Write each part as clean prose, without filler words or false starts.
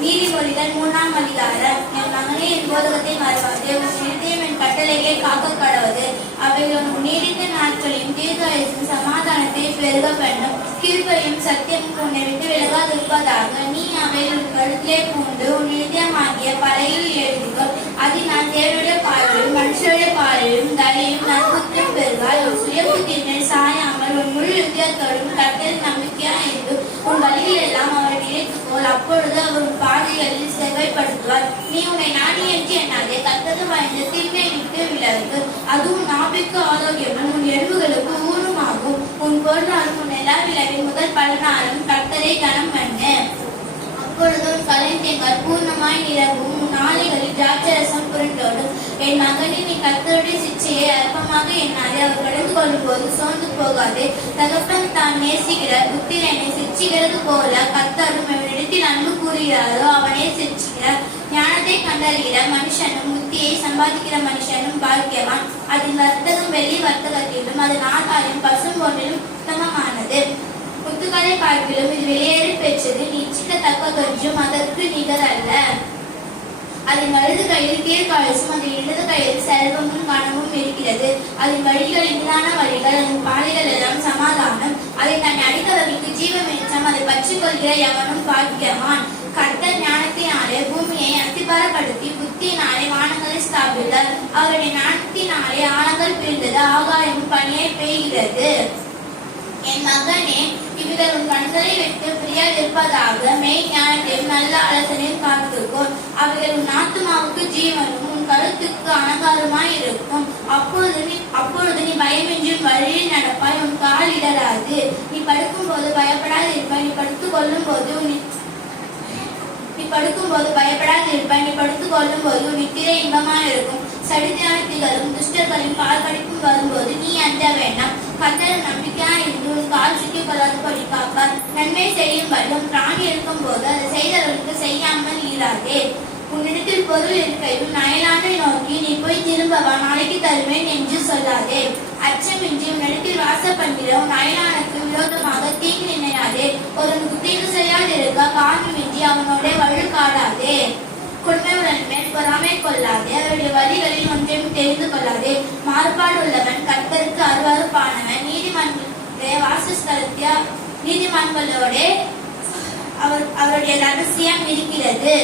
நீதிமொழிகள் 3ஆம் அதிகாரம். என் மகனே, என் போதகத்தை மறவாதே, உன் இருதயம் என் கட்டளையை காக்க கடவது. அவைகள் உன் நீடித்த நாட்களையும் தீர்க்காயுசும் சமாதானத்தை பெருக பண்ணும். கிருபையும் சத்தியமும் உன்னை விட்டு விலகாதிருப்பதாக. நீ அவைகள் உன் கழுத்திலே பூண்டு உன் இருதயமாகிய பறையில் எழுதிக்கொள். அதில் நான் தேவனுடைய பார்வையும் மனுஷருடைய பார்வையும் தயையும் நற்புத்தியும் பெறுவாய். உன் சுயபுத்தின் மேல் சாயாமல் உன் முழு இருதயத்தோடும் கர்த்தரில் நம்பிக்கையாய் இரு. உன் வழியில் எல்லாம் அவரை நினைத்துக்கொள். அப்பொழுது அவர் உன் பாதைகளில் செவ்வாய்ப்படுத்துவார். நீ உன்னை நாடி என்று எண்ணாதே, கர்த்தருக்கு பயந்து தீமை விட்டு விலகு. அதுவும் நாபிக்கு ஆரோக்கியமும் உன் எலும்புகளுக்கு ஊனமாகும். உன் பொருளாலும் உன் எல்லா விளைவின் முதல் பலனாலும் கர்த்தரை கனம் பண்ணு. அப்பொழுது உன் கலைஞர்கள் பூர்ணமாய் நிரம்பும். உன் நாளைகளில் திராட்சரசம் புரண்டோடும். என் மகனே, நீ கர்த்தருடைய சிச்சையை அற்பமாக எண்ணாதே. அவர் கடந்து கொள்ளும் போது சோர்ந்து போகாதே. தகப்பன் தான் நேசிக்கிற புத்திரனை சிச்சிக்கிறது போல கர்த்தரும் எவனிடத்தில் அன்பு கூறுகிறாரோ அவனே சிச்சிக்கிறார். ஞானத்தை கண்டறிகிற மனுஷனும் புத்தியை சம்பாதிக்கிற மனுஷனும் பாக்கியவான். அதன் வர்த்தகம் வெள்ளி வர்த்தகத்திலும் அது நாட்டாலும் பசும் பொன்னிலும் உத்தமமானது. முத்துக்களை பார்க்கிலும் இது வெளியேறி பெற்றது. நீ இச்சிக்கத்தக்கதொன்றும் அதற்கு நிகர் அல்ல. அதன் வலது கையில் தீர்க்காயுசும் அதன் இடது கையில் செல்வமும் கனமும் இருக்கிறது. அதன் வழிகள் இனிதான வழிகள், அதன் பாதைகள் எல்லாம் சமாதானம். அதை தன்னை அடித்தவர்களுக்கு ஜீவமேற்றம். அதை பற்றிக் கொள்கிற எவனும் பாக்கியவான். கர்த்தர் ஞானத்தினாலே பூமியை அஸ்திபாரப்படுத்தி புத்தியினாலே வானங்களை ஸ்தாபித்தார். அவருடைய ஞானத்தினாலே ஆழங்கள் பிரிந்தது, ஆகாயமும் பனியை பெய்கிறது. என் மகனே, இவைகள் உன் கண்களை விட்டு பிரியாதிருப்பதாக. மெய் ஞானத்தையும் நல்ல ஆலோசனையும் காத்துக்கொள். அவைகள் உன் ஆத்துமாவுக்கு ஜீவனும் உன் கருத்துக்கு அலங்காரமாய் இருக்கும். அப்பொழுது நீ பயமின்றி வழியில் நடப்பாய், உன் கால் இடராது. நீ படுக்கும் போது பயப்படாது இருப்பாய். நீ படுத்துக் கொள்ளும் போது உன் நித்திரை இன்பமாய் இருக்கும். சடித்தியானத்திகளும் துஷ்டர்களும் பால் படிப்பும் வரும்போது நீ அஞ்ச வேண்டாம். கர்த்தர் நம்பிக்கையாய் இருந்து உன் கால் சுற்றிக் கொள்ளாதபடி காப்பார். நன்மை செய்யும்படி உன் பிராணி இருக்கும் போது அதை செய்தவர்களுக்கு செய்யாமல் இராதே. உன்னிடத்தில் பொருள் இருக்கையும் அயலானை நோக்கி நீ போய் திரும்பவா, நாளைக்கு தருவேன் என்று சொல்லாதே. அச்சமின்றி உன்னிடத்தில் வாசம் பண்ணுகிற உன் அயலானுக்கு விரோதமாக தீங்கு நினையாதே. ஒருவனுக்கு தீங்கு செய்யாதிருக்க காரணமின்றி அவனோட வழுக்காடாதே. கொடுமையுடன் மேல் பொறாமை கொள்ளாதே. அவருடைய வழிகளில் ஒன்றையும் தெரிந்து கொள்ளாதே. மாறுபாடு உள்ளவன் கர்த்தருக்கு அருவருப்பானவன். நீதிமான்களோட அவருடைய ரகசியம் இருக்கிறது.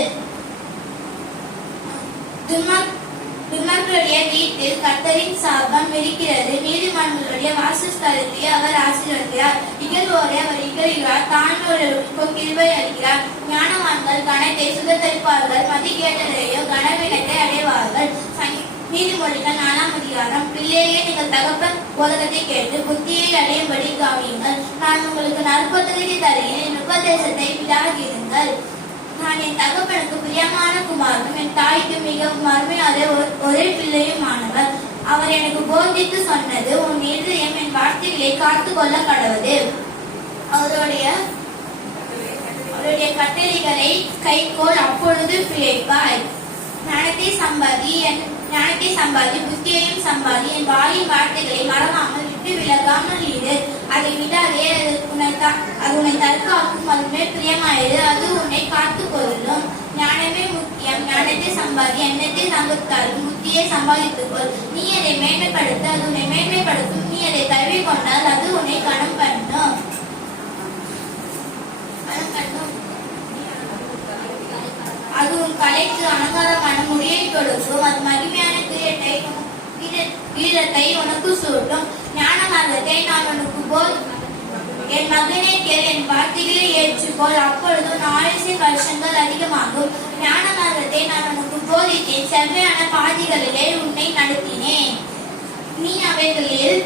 துன்மார்களுடைய வீட்டில் கர்த்தரின் சாபம் இருக்கிறது. நீதிமான்களுடைய வாசஸ்தலத்தை அவர் ஆசீர்வதிக்கிறார். இகழ்வோரை அவர் இகழ்கிறார், தாழ்ந்தோருக்கு கிருபை அளிக்கிறார். ஞானவான்கள் கணத்தை சுதந்தரிப்பார்கள், மதிகேட்டரையோ கனவினத்தை அடைவார்கள். நீதிமொழிகள் 4ஆம் அதிகாரம். பிள்ளையே, நீங்கள் தகப்பன் போதகத்தை கேட்டு புத்தியை அடையும்படி கவனியுங்கள். நான் உங்களுக்கு நற்பொதகத்தை தருகிறேன், என் உபதேசத்தை விடாதிருங்கள். நான் என் தகப்பனுக்கு பிரியமான குமாரனும் என் தாய்க்கு மிகவும் அருமையான ஒரே பிள்ளையுமானவர். அவர் எனக்கு போதித்து சொன்னது, உன் இருதயம் என் வார்த்தைகளை காத்து கொள்ள கடவுது. அவருடைய கட்டளைகளை கைக்கோள், அப்பொழுது பிழைப்பாய். ஞானத்தை சம்பாதி புத்தியையும் சம்பாதி. என் வாயின் வார்த்தைகளை மறவாமல் விட்டு விலகாமல் இரு. அதை விடாதே, அது உன்னை தற்காக்கும். அதுமே பிரியமாயிரு, அது உன்னை காத்து கொள்ளும். ஞானமே முக்கியம். ஞானத்தை சம்பாதி, எண்ணத்தை சம்பத்தாலும் புத்தியை சம்பாதித்துக்கொள். நீ அதை மேன்மைப்படுத்த, அது உன்னை மேன்மைப்படுத்தும். நீ அதை தழுவி கொண்டால் அது உன்னை கனம் பண்ணும். அது உன் கலைக்கு அலங்காரமான முடியை கொடுக்கும். அது மகிமையான கிரீடத்தை உனக்கு சூட்டும். ஞான மார்க்கத்தை நான் உனக்கு போல். என் மகனே கேள், என் வார்த்தைகளை ஏற்றுக்கொள். அப்பொழுது உன் ஆயுசின் வருஷங்கள் அதிகமாகும். ஞான மார்க்கத்தை நான் உனக்கு போதித்தேன், செவ்வையான பாதைகளிலே உன்னை நடத்தினேன். நீ அவைகளில்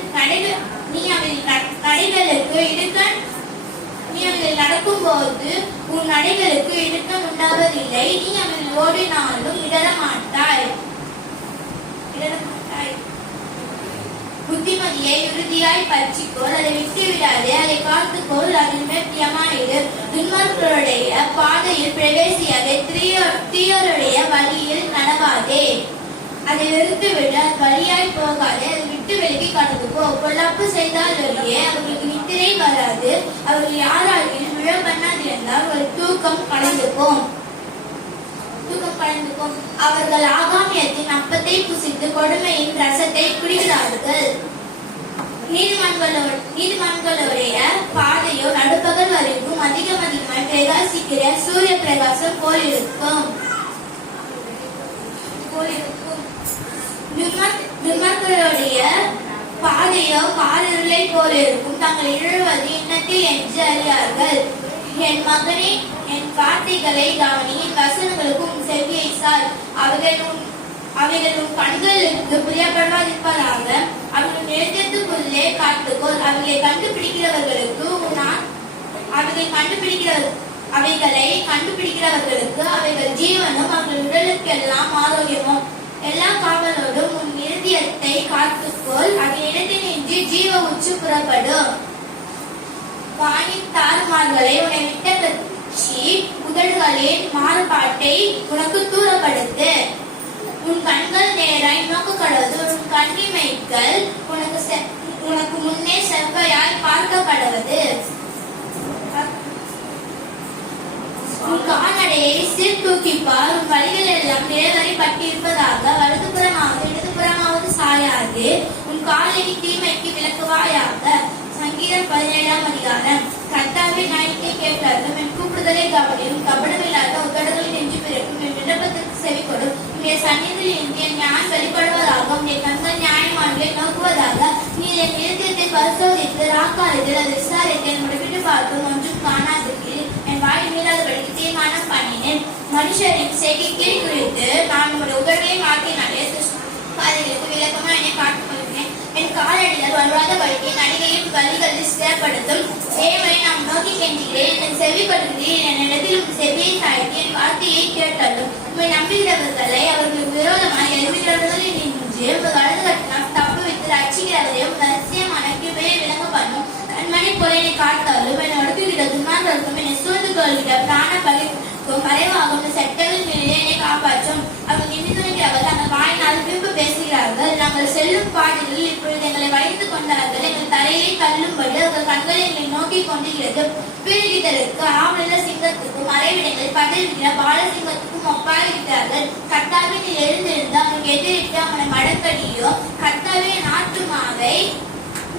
நடக்கும் போது உன் நடைகளுக்கு இடுக்கம் உண்டாவதில்லை. நீ அவர்கள் ஓடினாலும் இடரமாட்டாய். புத்திமதியை உறுதியாய் பற்றிக்கொள், அதை விட்டு விடாதே. அதை காத்துக்கொள், அதன் மேல் பிரியமாயிரு. துன்மார்களுடைய பாதையில் பிரவேசியாதே, தீயோருடைய வழியில் நடவாதே. அதை வெறுத்து விட வழியாய் போகாதே. அதை விட்டு விலகி கடந்து போ. பொல்லாப்பு செய்தால் அவர்களுக்கு நித்திரை வராது. அவர்கள் யாராலும் விழ பண்ணாதிருந்தால் ஒரு தூக்கம் அவர்கள் ஆகாமியத்தின் அப்பத்தை புசித்து கொடுமையின் ரசத்தை குடிக்கிறார்கள். நீதிமன்றங்களுடைய பாதையோ நடுப்பகல் வரைக்கும் அதிகமாய் பிரகாசிக்கிற சூரிய பிரகாசம் போல் இருக்கும். துன்மார்க்கருடைய பாதையோ காரிருளை போல இருக்கும். தாங்கள் இழவது இன்னத்தை என்று அறியார்கள். என் மகனே, என் வார்த்தைகளை கவனி, என் வசனங்களுக்கு உன் செவியை சாய். அவைகள் உன் கண்களுக்கு புரியப்படாதிருப்பதாக. அவர்கள் நிறுத்தத்துக்குள்ளே காட்டுக்கோள். அவைகளை கண்டுபிடிக்கிறவர்களுக்கு அவைகள் ஜீவனும் அவர்கள் உடலுக்கெல்லாம் ஆரோக்கியமும். எல்லா காவலோடும் உன் இருதயத்தை காத்துக்கொள். அதன் இடத்தினின்று ஜீவ உச்சு புறப்படும். வானின் தாறுமார்களை உன்னை விட்ட கட்சி உதடுகளின் மாறுபாட்டை உனக்கு தூரப்படுத்து. உன் கண்கள் நேராய் நோக்க கடவுது. உன் கண்ணிமைகள் உனக்கு முன்னே செவ்வையாய் பார்க்கப்படுவது. உன் கால்நடையை சீர்தூக்கிப்பார். உன் வழிகள் எல்லாம் நிலவரை பட்டிருப்பதாக. வலதுபுறமாவது இடதுபுறமாவது சாயாது. உன் காலை தீமைக்கு விளக்குவாயாக. சங்கீதம் 17ஆம் அதிகாரம். கர்த்தாவே, நாயத்தை கேட்டாலும் என் கூப்பிடுதலை கவனியும். கபடமில்லாத உதடுகளில் நின்று பிறக்கும் என் விண்ணப்பத்திற்கு செவி கொடும். உன்னுடைய சந்நிதியில் இன்று என் ஞானம் வெளிப்படுவதாக. உன்னுடைய கண்கள் நியாயமானவை நோக்குவதாக. நீ என் இருதயத்தை பரிசோதித்து ராக்காலத்தில் அதை விசாரித்து என் முடிவிட்டு பார்த்தும் ஒன்றும் காணாதிருக்கிறேன். என் வாய் மீளாதபடிக்கு தீர்மானம் பண்ணினேன். மனுஷரின் செய்கையை குறித்து நான் உங்களுடைய உதவியை மாற்றினாலே பாதைகளுக்கு விளக்கமா என்னை காட்டுக் கொள்கிறேன். என் காலடிகள் வலுவாத படிக்கை நடிகையும் கல்விகளில் ஸ்திரப்படுத்தும். தேவனை நாம் நோக்கி கெஞ்சுகிறேன். என் செவி கொடுக்கிறேன். என் இடத்தில் உன் செவியை தாழ்த்தி என் வார்த்தையை கேட்டலும். உண்மை நம்புகிறவர்களை அவர்களுக்கு விரோதமாக எழுதுகிறவர்களை நின்று வலது கட்டினால் தப்பு விட்டு ரட்சிக்கிறவரையும் ரகசியமான கிருபையை விளங்க பண்ணும். கண்மணி போல என்னை காத்தாலும் என்னை ஒடுக்குகிற துன்மார்க்கருக்கும் என்னை சூழ்ந்து கொள்கிற பிராண பலிக்கும் மறைவாகும் செட்டகள் மேலே என்னை காப்பாற்றும். அவர்கள் நின்றுகிறவர்கள் அந்த வாயினால் விரும்ப பேசுகிறார்கள். நாங்கள் செல்லும் பாதைகளில் இப்பொழுது எங்களை வளைந்து கொண்டார்கள். எங்கள் தலையை தள்ளும்படி அவர்கள் கண்களை எங்களை நோக்கி கொண்டிருக்கிறது. பீடுகிதருக்கு ஆவலுள்ள சிங்கத்துக்கும் மறைவிடங்கள் பதறுகிற பாலசிங்கத்துக்கும் ஒப்பாகிறார்கள். கர்த்தாவே, எழுந்திருந்து அவனுக்கு எதிரிட்டு அவனை மடக்கடியோ. கர்த்தாவே, நாட்டுமாவை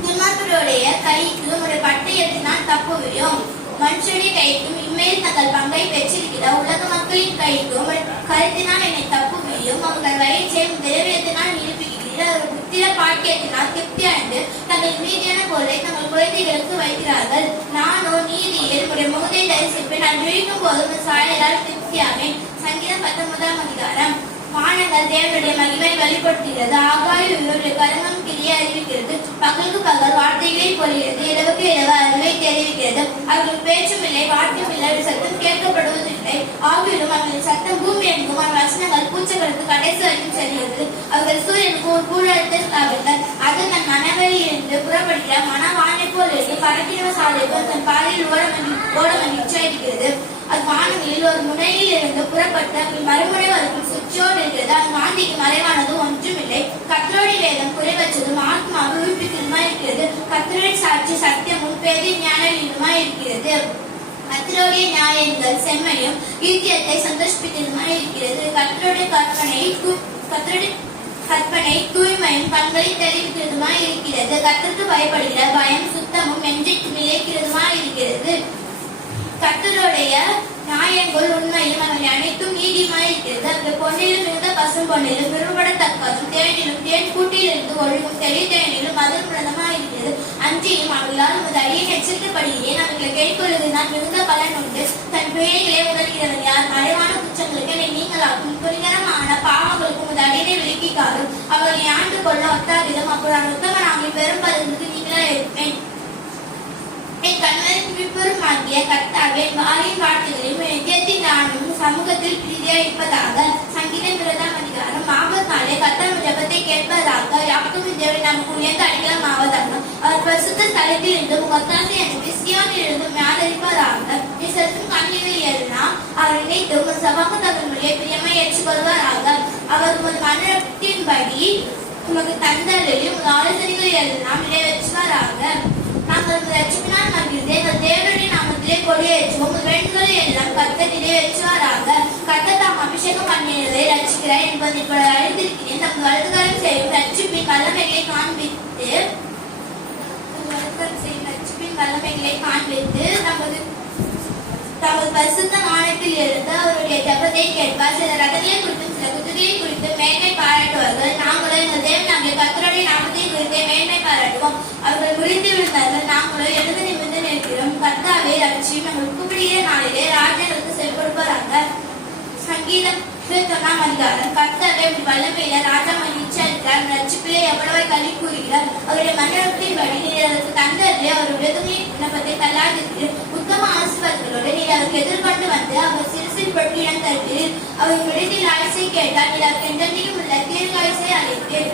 துன்மார்க்கருடைய கைக்கு ஒரு பட்டயத்தினால் தப்புவியும். மனுஷனுடைய கைக்கும் இம்மையில் தங்கள் பங்கை பெற்றிருக்கிற உலக மக்களின் கைக்கும் கருத்தினால் என்னை தப்புவியும். அவர்கள் வயிற்றை திரவியத்தினால் நிரப்புகிறீர். அவர்கள் புத்திர பாக்கியத்தினால் திருப்தி அடைந்து தங்கள் மீதியான பொருளை தங்கள் குழந்தைகளுக்கு வைக்கிறார்கள். நானோ நீதியில் உடைய முகத்தை தரிசிப்பேன். நான் விழிக்கும் போது சாயலால் திருப்தியாவேன். சங்கீதம் 19ஆம் அதிகாரம். வானங்கள் தேவனுடைய மகிமை வெளிப்படுத்துகிறது. ஆகாயம் இவருடைய கருமம் கிரியை அறிவிக்கிறது. பகலுக்கு பகல் வார்த்தைகளை பொழிகிறது. இரவுக்கு இரவு அறிவை தெரிவிக்கிறது. அவர்கள் பேச்சும் இல்லை, வார்த்தையும் இல்லை, சத்தம் கேட்கப்படுவதில்லை. ஆவிலும் அவர்களின் சத்தம் பூமி எங்கும். அவர்கள் வசனங்கள் பூச்சைகளுக்கு கடைசி வரைக்கும் செல்கிறது. அவர்கள் சூரியனுக்கு ஒரு கூழத்தை ஸ்தாபித்தார். அது தன் மனவெளியில் இருந்து புறப்படுகிற மனவானை போல் இருந்து பறக்கிற சாலைக்கு தன் பாதையில் ஓடமன் நிச்சயிக்கிறது. அது வானங்களில் ஒரு முனையில் இருந்து புறப்பட்டு மறுமுறை வரைக்கும் சுற்றியோடு இருக்கிறது. அது வாந்திக்கு மறைவானது ஒன்றுமில்லை. கர்த்தருடைய வேதம் குறைவற்றதும் ஆத்மாவை உயிர்ப்பிக்கிறதுமா இருக்கிறது. கர்த்தருடைய சாட்சி சத்தியமும் பேதி ஞானமா இருக்கிறது. கர்த்தருடைய நியாயங்கள் செம்மையும் ஈட்டியத்தை சந்தோஷிப்பிக்கிறதுமா இருக்கிறது. கர்த்தருடைய கற்பனை தூய்மையும் கண்களை தெரிவிக்கிறதுமா இருக்கிறது. கர்த்தருக்கு பயப்படுகிற பயம் சுத்தமும் நெஞ்சுக்கு நிலைக்கிறதுமா இருக்கிறது. கர்த்தருடைய நியாயங்கள் உண்மையும் அவர்கள் அனைத்தும் நீதியுமாய் இருக்கிறது. அந்த பொன்னிலும் மிகுந்த பசும் பொன்னிலும் விரும்படத்தக்கதும் தேனிலும் தேன் கூட்டிலிருந்து ஒழுகும் தெளிதேனிலும் மதுர் பிரதமாய் இருக்கிறது. அன்றியும் அவர்களால் உமது அடியை எச்சரிக்கப்படுகிறேன். அவர்களை கைக்கொள்வதனால் மிகுந்த பலன் உண்டு. தன் பிழைகளை உதவுகிறவன் யார்? மறைவான குற்றங்களுக்கு என்னை நீங்களாக்கும். துணிகரமான பாவங்களுக்கு உமது அடியை விலக்கிக்காரும். அவர்களை ஆண்டு கொள்ள ஒத்தாகிலும் அப்பொழுது உத்தமனாகி பெரும் பதவிக்கு நீங்களா இருப்பேன். என் கண்மலைக்கு விபுரமாகிய கர்த்தாவே, வாரின் வார்த்தைகளையும் நித்தியத்தின் நானும் சமூகத்தில் பிரீதியாய் இருப்பதாக. சங்கீதம் 20ஆம் அதிகாரம். ஆபத்தாலே கர்த்தர் ஜெபத்தை கேட்பதாக. யாக்கோபு தேவன் நமக்கு உயர்ந்த அடைக்கலம் ஆவதாக. அவர் பரிசுத்த ஸ்தலத்தில் இருந்து ஒத்தாசை அனுப்பி சீயோனில் இருந்து ஆதரிப்பதாக. நீ செலுத்தும் கண்ணீரில் எல்லாம் அவர் நினைத்து உங்கள் சபாக்கு தகவல்களை பிரியமை ஏற்றுக்கொள்வாராக. அவர் உமது மனத்தின்படி உமக்கு தந்தலில் உங்கள் ஆலோசனைகள் எல்லாம் நிறைவேற்றுவாராக. நாங்கள் ரட்சிப்பினால் மகிழ்ந்து எங்கள் தேவனுடைய நாமத்திலே கொடியேற்றுவோம். வேண்டுதலை எல்லாம் கர்த்தர் நிறைவேற்றுவாராக. கர்த்தர் தாம் அபிஷேகம் பண்ணினதை ரட்சிக்கிறார் என்பதை இப்பொழுது அறிந்திருக்கிறேன். தமது வலதுகரம் செய்யும் ரட்சிப்பின் வல்லமைகளை காண்பித்து தமது பரிசுத்த மானத்தில் இருந்து அவருடைய ஜெபத்தை கேட்பார். சில ரகதியை குறித்தும் சில குதிரையை குறித்தும் மேன்மை பாராட்டுவார்கள். நாங்களோ எங்கள் தேவன் நாங்கள் கர்த்தருடைய நாமத்தை குறித்து மேன்மை பாராட்டுவோம். அவர்கள் முறிந்து விழுந்தார்கள், நாங்களோ எழுந்து நிமிர்ந்து நிற்கிறோம். கர்த்தாவே ரட்சியும், நாங்கள் கூப்பிடுகிற நாளிலே ராஜாக்களுக்கு செல் கொடுப்பாராங்க. சங்கீதம் 21ஆம் அதிகாரம். கர்த்தாவே உடைய வல்லமையில ராஜா மகிழ்ச்சியா இருக்கிறார், ரட்சிப்பிலே எவ்வளவு களி கூறுகிறார். அவருடைய மண்டலத்தின்படி நீர் அவருக்கு தந்ததிலே அவருடைய விண்ணப்பத்தை தள்ளாதிருக்கிறீர். உத்தம ஆசீர்வாதங்களோடு நீர் அவருக்கு எதிர்கொண்டு வந்து அவர் சிறுசில் பற்றி இடம் தருகிறீர். அவர் விடுதியில் ஆயுசை கேட்டால் நீர் அவருக்கு என்றென்றைக்கும் உள்ள தீர்காயுசை அளித்தீர்.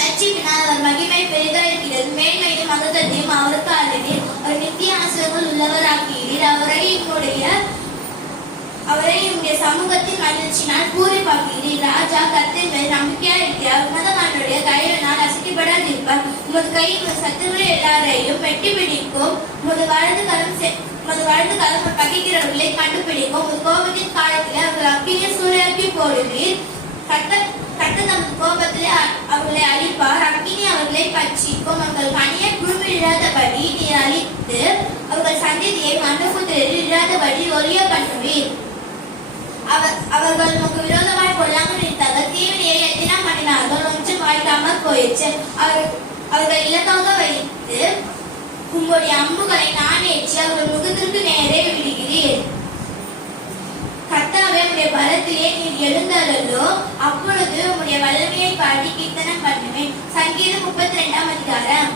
ரட்சிப்பினால் அவர் மகிமை பெரிதாயிருக்கிறது, மேன்மையும் மகத்தையும் அவருக்கு அளித்தீர். அவர் நித்திய ஆசீர்வாதங்கள் உள்ளவராக்கிறீர். அவரை உடைய சமூகத்தின் மகிழ்ச்சினால் பூரிப்பாக்கிறீர். ராஜா கர்த்தர் மேல் நம்பிக்கையா இருக்கிறார். உன்னதமானுடைய கையினால் அசைக்கப்படாதிருப்பார். உமது கை சத்துருக்கள் எல்லாரையும் வெட்டி பிடிக்கும். உமது வலது கரம் பகைக்கிறவர்களை கண்டுபிடிக்கும். உமது கோபத்தின் காலத்தில் அவர்கள் அப்படியே சூழலாக்கி போடுவீர். கர்த்தர் தமது கோபத்திலே அவர்களை அழிப்பார். அக்கினி அவர்களை பட்சிக்கும். அவர்கள் கனியை குழுமிடாதபடி நீர் அழித்து அவர்கள் சந்ததியை மண்டபத்தில் இல்லாதபடி ஒளிய பண்ணுவீர். அவர்கள் நமக்கு விரோதமாய் பொல்லாமல் நினைத்தார்கள். தீவினையை எத்தனை பண்ணினார்கள், ஒன்றும் வாய்க்காமல் போயிடுச்சு. அவர்கள் இலக்காக வைத்து உங்களுடைய அம்புகளை நான் ஏற்றி அவர்கள் முகத்திற்கு நேரே விடுகிறீர். கர்த்தாவே உடைய பலத்திலே நீர் எழுந்தாரல்லோ, அப்பொழுது உங்களுடைய வல்லமையை பாடி கீர்த்தனம் பண்ணுவேன். சங்கீதம் 32ஆம் அதிகாரம்.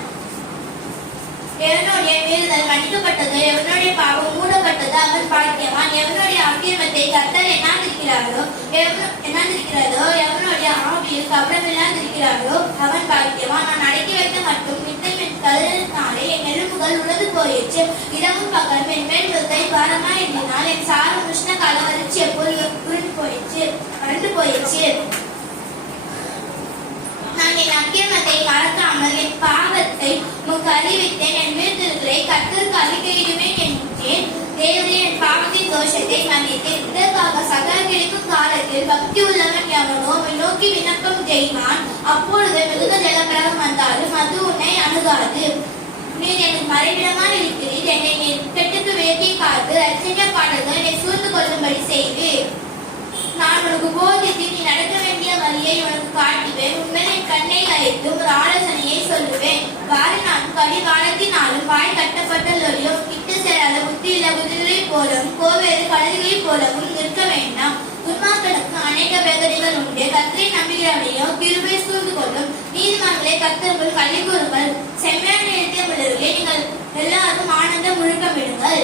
எவனுடைய மீறுதல் மன்னிக்கப்பட்டது, எவனுடைய பாவம் மூடப்பட்டது அவன் பாக்கியவான். எவனுடைய அக்கிரமத்தை கர்த்தர் எண்ணாதிருக்கிறாரோ, எவனுடைய ஆவியில் கபடம் இல்லாதிருக்கிறாரோ அவன் பாக்கியவான். நான் அடக்கி வைத்த மட்டும் நித்தம் என் கருதினாலே என் எலும்புகள் உலது போயிடுச்சு. இரவும் பகலும் என் மேல் வித்தை பாரமா எண்ணினால் என் சாரம் உஷ்ண கால வறட்சி எப்போது வறண்டு போயிடுச்சு. நான் என் அக்கிரமத்தை மறக்காமல் என் பாவத்தை உமக்கு அறிவித்தேன். என் மீறுதல்களை கர்த்தருக்கு அறிக்கையிடுவேன் என்றேன். தேவனே என் பாவத்தின் தோஷத்தை மன்னித்தேன். இதற்காக சகல கிடைக்கும் காலத்தில் பக்தி உள்ளவன் எவனோ நோக்கி விண்ணப்பம் செய்வான். அப்பொழுது மிகுந்த ஜலப்பிரகம் வந்தாலும் அது உன்னை அணுகாது. நீர் எனக்கு மறைவிடமாக இருக்கிறீர். என்னை நீர் கெட்டுக்கு வேட்டி காத்து ரட்சணிய பாடல்கள் என்னை சூழ்ந்து கொள்ளும்படி செய்வேன். நான் உனக்கு போதித்து நீ நடக்க வேண்டிய வழியை உனக்கு காட்டுவேன். உண்மையை கண்ணை அழைத்து ஒரு ஆலோசனையை சொல்லுவேன். காலத்தினாலும் வாய் கட்டப்பட்ட லொலியும் கிட்டு சேராத புத்தியுள்ள குதிரை போலவும் கோவேறு கழுதுகளை போலவும் நிற்க வேண்டாம். துன்மார்களுக்கு அநேக வேதனைகள் உண்டு. கர்த்தரை நம்புகிறவனையோ கிருபை சூழ்ந்து கொள்ளும். நீதிமன்றங்களை கர்த்தர்கள் கல்வி கூறுங்கள். செம்மையான நிறுத்திய உள்ளவர்களே, நீங்கள் எல்லாரும் ஆனந்த முழுக்கமிடுங்கள்.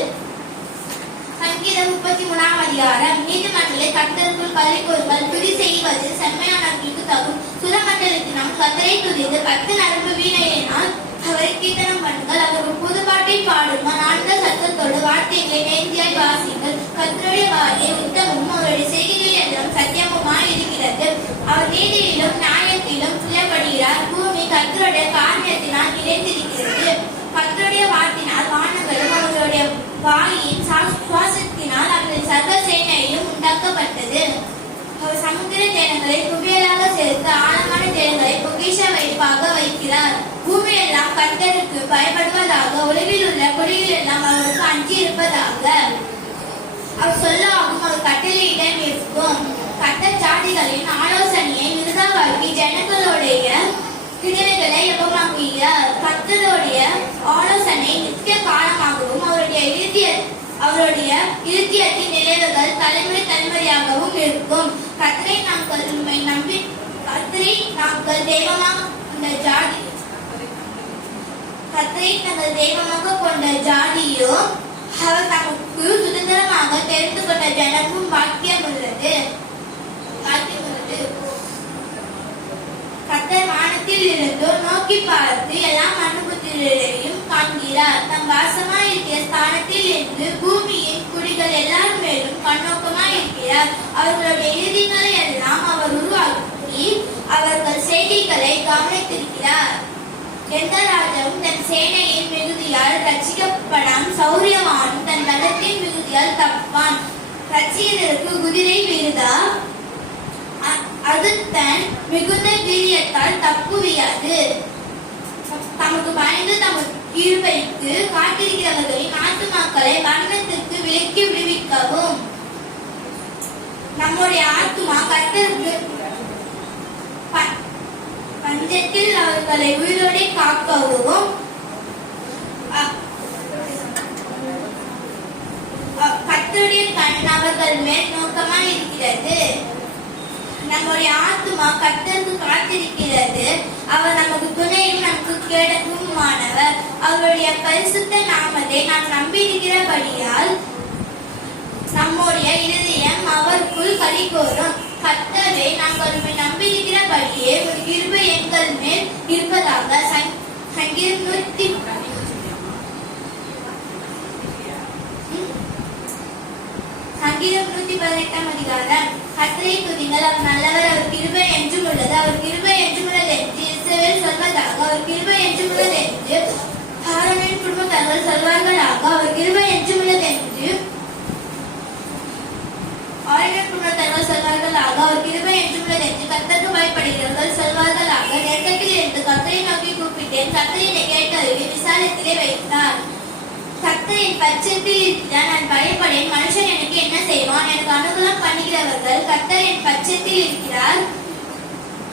சங்கீதம் 33ஆம் அதிகாரம். நீதிமன்றங்களை கர்த்தருக்குள் கல்வி கூறுங்கள். துதி செய்வது செம்மையானவர்களுக்கு தகும். சுரமண்டலத்தினம் கர்த்தரை துதித்து 10 நரம்பு வீணையினால் அவரை கீர்த்தனம் பண்ணுங்கள். அவர்கள் புதுப்பாட்டை பாடுங்கள். ஆழ்ந்த சத்தத்தோடு வார்த்தைகளை நேர்த்தியாய் வாசிங்கள். கர்த்தருடைய வார்த்தை உத்தமும் அவருடைய செய்திகள் என்றும் சத்தியமுமாய் இருக்கிறது. அவர் நீதியிலும் நியாயத்திலும் பிரியப்படுகிறார். பூமி கர்த்தருடைய காரியத்தினால் நிறைந்திருக்கிறது. கர்த்தருடைய வார்த்தையினால் வானங்களும் அவர்களுடைய வாயின் சுவாசத்தினால் அவர்கள் சர்வ சேனையும் உண்டாக்கப்பட்டது. அவர் சமுத்திர தேனங்களை குவியலாக சேர்த்து ஆழமான தேனங்களை பொக்கிஷ வைப்பாக வைக்கிறார். பூமியெல்லாம் கர்த்தருக்கு பயப்படுவதாக, உலகில் உள்ள குடிகள் எல்லாம் அவருக்கு அஞ்சி இருப்பதாக. அவர் சொல்லாகும் அவர் கட்டளையிடம் இருக்கும். கர்த்தர் ஜாதிகளின் ஆலோசனையை விருதாவாக்கி ஜனங்களுடைய கிடவைகளை எப்பமாக்குகிறார். கர்த்தருடைய ஆலோசனை நித்திய காலமாகவும் அவருடைய இறுதியத்தின் நினைவுகள் தலைமுறை தலைமுறையாகவும் இருக்கும். கர்த்தரை நாங்கள் தெய்வமாக கொண்ட ஜாதியோ அவர் தமக்கு சுதந்திரமாக தெரிந்து கொண்ட ஜனமும் பாக்கியம் உள்ளது. கர்த்தர் வானத்தில் இருந்து நோக்கி பார்த்து எல்லா மனுபுத்திரையும் காண்கிறார். தம் வாசமாய் இருக்கிற ஸ்தானத்தில் இருந்து பூமியின் குடிகள் எல்லாரும் மேலும் கண்ணோக்கமாய் இருக்கிறார். அவர்களுடைய இறுதிகளை எல்லாம் அவர் உருவாக்கி அவர்கள் செய்திகளை கவனித்திருக்கிறார். எந்த ராஜாவும் தன் சேனையின் மிகுதியால் ரட்சிக்கப்படாம். சௌரியவானும் தன் பலத்தின் மிகுதியால் தப்பான். ரட்சிகருக்கு குதிரை விருதா அது தன் மிகுந்த வீரியத்தால் தப்புவியாது. தமக்கு பயந்து தமக்கு கிருபைக்கு காத்திருக்கிறவர்களின் ஆத்துமாக்களை மரணத்திற்கு விலக்கி விடுவிக்கவும். நம்முடைய ஆத்துமா கர்த்தருக்கு பஞ்சத்தில் அவர்களை உயிரோடு காக்கவும் கர்த்தருடைய கண் அவர்கள் மேல் நோக்கமாய் இருக்கிறது. நம்முடைய ஆத்துமா கர்த்தருக்கு காத்திருக்கிறது. அவர் நமக்கு துணையும் நமக்கு கேடகமானவர். அவருடைய பரிசுத்த நாமத்தை நாம் நம்பியிருக்கிறபடியால் நம்முடைய இருதயம் அவருக்குள் களிகூரும். கர்த்தரை நாங்கள் நம்பியிருக்கிறபடியே ஒரு கிருபை எங்கள் மேல் இருப்பதாக. சங்கீதம் 118 அதிகாரம். கர்த்தரை துதிங்கள், அவர் நல்லவர், அவர் கிருபை என்றும் உள்ளது, அவர் கிருபை என்றும் உள்ளது என்று இஸ்ரவேல் சொல்வதாக. அவர் கிருபை என்றும் உள்ளது என்று ஆரோனின் குடும்பத்தார்கள் சொல்வார்களாக. அவர் கிருபை என்றும் உள்ளது என்று ஆரோனின் குடும்பத்தார்கள் சொல்வார்களாக. அவர் கிருபை என்றும் உள்ளது என்று கர்த்தருக்கு பயப்படுகிறவர்கள் சொல்வார்களாக. நெருக்கத்தில் இருந்து கர்த்தரை நோக்கி கூப்பிட்டேன், கர்த்தர் என்னை கேட்டறிவி விசாலத்திலே வைத்தார். கர்த்தரின் பட்சத்தில் இருக்கிறார், நான் பயப்படேன். மனுஷன் எனக்கு என்ன செய்வான்? எனக்கு அனுகூலம் பண்ணுகிறவர்கள் கர்த்தரின் பட்சத்தில் இருக்கிறார்.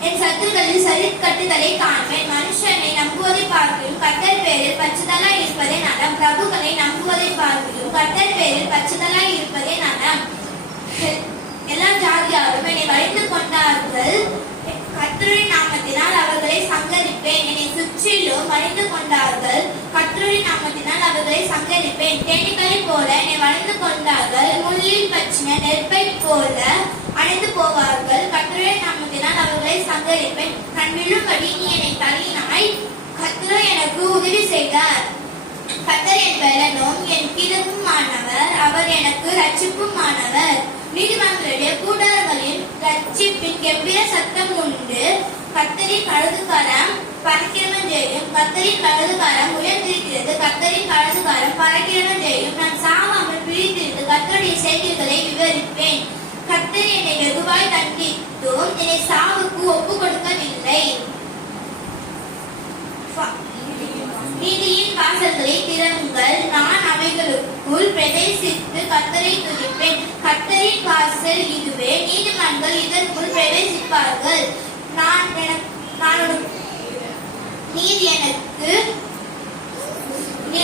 என் சத்துருக்களில் சரிக்கட்டுதலை காண்பேன். மனுஷனை நம்புவதை பார்க்கிலும் கர்த்தர் பேரில் பச்சுதலாய் இருப்பதே நலம். பிரபுக்களை நம்புவதை பார்க்கிலும் கர்த்தர் பேரில் பச்சுதலாய் இருப்பதே நலம். எல்லா ஜாதியாரும் என்னை வளைந்து கொண்டார்கள். கர்த்தருடைய நாமத்தினால் அவர்களை சங்கரிப்பேன். என்னை சுற்றிலும் வளைந்து கொண்டார்கள். கர்த்தருடைய நாமத்தினால் அவர்களை சங்கரிப்பேன். தேனீக்களை போல என்னை வளைந்து கொண்டார்கள். முள்ளில் பற்றின நெருப்பை போல அணைந்து போவார்கள். கர்த்தருடைய நாமத்தினால் அவர்களை சங்கரிப்பேன். நான் விழும்படி நீ என்னை தள்ளினாய். கர்த்தர் எனக்கு உதவி செய்தார். கர்த்தர் என் பலனும் என் கிழக்குமானவர். அவர் எனக்கு ரட்சிப்புமானவர். நீதிமன்றங்களுடைய கூடாரங்களின் ரட்சிப்பின் கெம்பீர சத்தம் உண்டு. கர்த்தரின் கழுதுகாரம் பறக்கிறவன் ஜெயம். கர்த்தரின் கழுதுகாரம் உயர்ந்திருக்கிறது. கர்த்தரின் கழுதுகாரம் பறக்கிறவன் ஜெயம். நான் சாவாமல் பிடித்திருந்து கர்த்தருடைய செய்திகளை விவரிப்பேன். கர்த்தர் என்னை வெகுவாய் தண்டித்தும் என்னை சாவுக்கு ஒப்பு கொடுக்கவில்லை. நீதியின் வாசல்களை திறவுங்கள், நான் அவைகளுக்குள் பிரவேசித்து கர்த்தரை துதிப்பேன். கர்த்தரின் வாசல் இதுவே, நீதிமான்கள் இதற்குள் பிரவேசிப்பார்கள். நீர்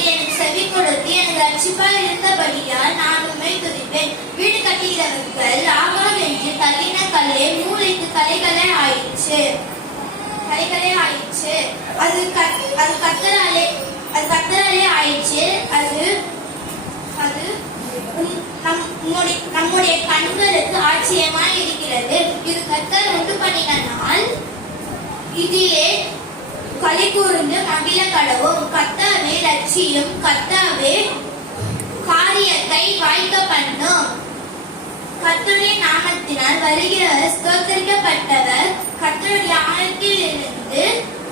எனக்கு செவி கொடுத்து எனக்கு ரட்சிப்பாய் இருந்தபடியால் நான் உம்மை துதிப்பேன். வீடு கட்டுகிறவர்கள் ஆகாம் என்று தள்ளின கல்லே மூளைக்கு கலைகளே ஆயிற்று. அது கர்த்தராலே ஆயிற்று. அது நம்முடைய கண்களுக்கு ஆச்சரியமாய் இருக்கிறது. இது கர்த்தர் உண்டு பண்ணின நாள், இதிலே களி கூர்ந்து மகிழ கடவும். கர்த்தாவே ரட்சியும், கர்த்தாவே காரியத்தை வாய்க்க பண்ணும். கர்த்தருடைய நாமத்தினால் வருகிறவர் ஸ்தோத்திரிக்கப்பட்டவர். கர்த்தருடைய ஆலயத்தில் இருந்து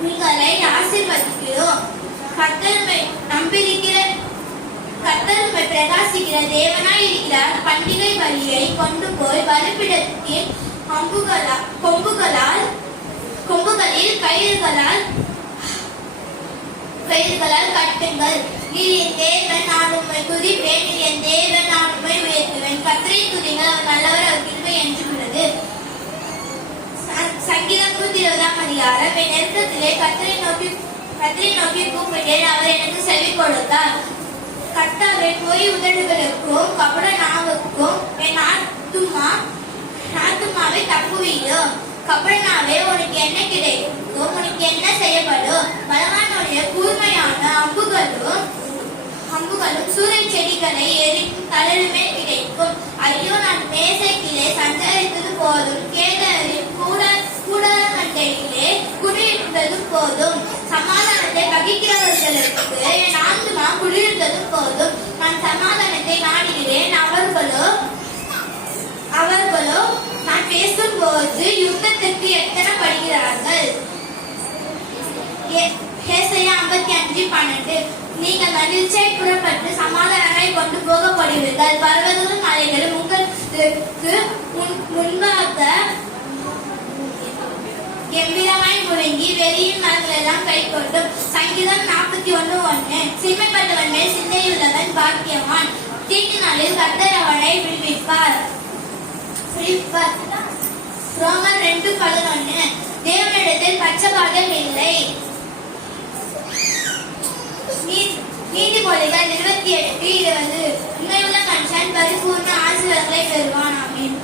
உங்களை ஆசீர்வதிக்கிறோம். கர்த்தருமை பிரகாசிக்கிற தேவனாய் இருக்கிறார். பண்டிகை பலியை கொண்டு போய் பலிபீடத்தின் கொம்புகளில் கயிறுகளால் கட்டுங்கள். நீர் என் தேவன், நான் உம்மை துதிப்பேன். நீர் என் தேவன், நான் உம்மை உயர்த்துவேன். கர்த்தரை துதிங்கள், அவர் நல்லவர், அவர் கிருபை என்றும் உள்ளது. சங்கீதம் 120 அதிகாரம். என் நெருக்கத்திலே கர்த்தரை நோக்கி கூப்பிட்டேன், அவர் எனக்கு செவி கொடுத்தார். கர்த்தாவே பொய் உதடுகளுக்கும் கபட நாவுக்கும் என் ஆத்துமாவை தப்புவியும். கபடனாவே உனக்கு என்ன கிடைக்கும்? உனக்கு என்ன செய்யப்படும்? பலவானுடைய கூர்மையான அம்புகளும் சூறை செடிகளை எரிக்கும் தளருமே கிடைக்கும். ஐயோ, நான் மேசைக்கிலே சஞ்சரித்தது போதும், கேதரின் கூடாரமண்டையிலே குடியிருந்ததும் போதும். சமாதானத்தை வகிக்கிறவர்களுக்கு என் ஆத்துமா குடியிருந்ததும் போதும். நான் சமாதானத்தை நாடுகிறேன், அவர்களோ நான் பேசும்போது யுத்தத்திற்கு எத்தனைப்படுகிறார்கள். ஏசாயா 55:12. நீங்கள் மகிழ்ச்சியாய் புறப்பட்டு சமாதானமாய் கொண்டு போகப்படுவீர்கள். பர்வதங்களும் மலைகளும் உங்களுக்கு முன்பாக கம்பீரமாய் முழங்கி வெளியின் மரங்கள் எல்லாம் கை கொட்டும். சங்கீதம் 41:1. சிறுமைப்பட்டவன் மேல் சிந்தையுள்ளவன் பாக்கியவான். தீட்டு நாளில் கர்த்தர் அவனை விடுவிப்பார். ரோமர் 2:11. தேவனிடத்தில் பட்சபாதம் இல்லை. நீதிமொழிகள் 28:20. உண்மையுள்ள மனுஷன் பரிபூர்ண ஆசீர்வாதங்களை பெறுவான். ஆமென்.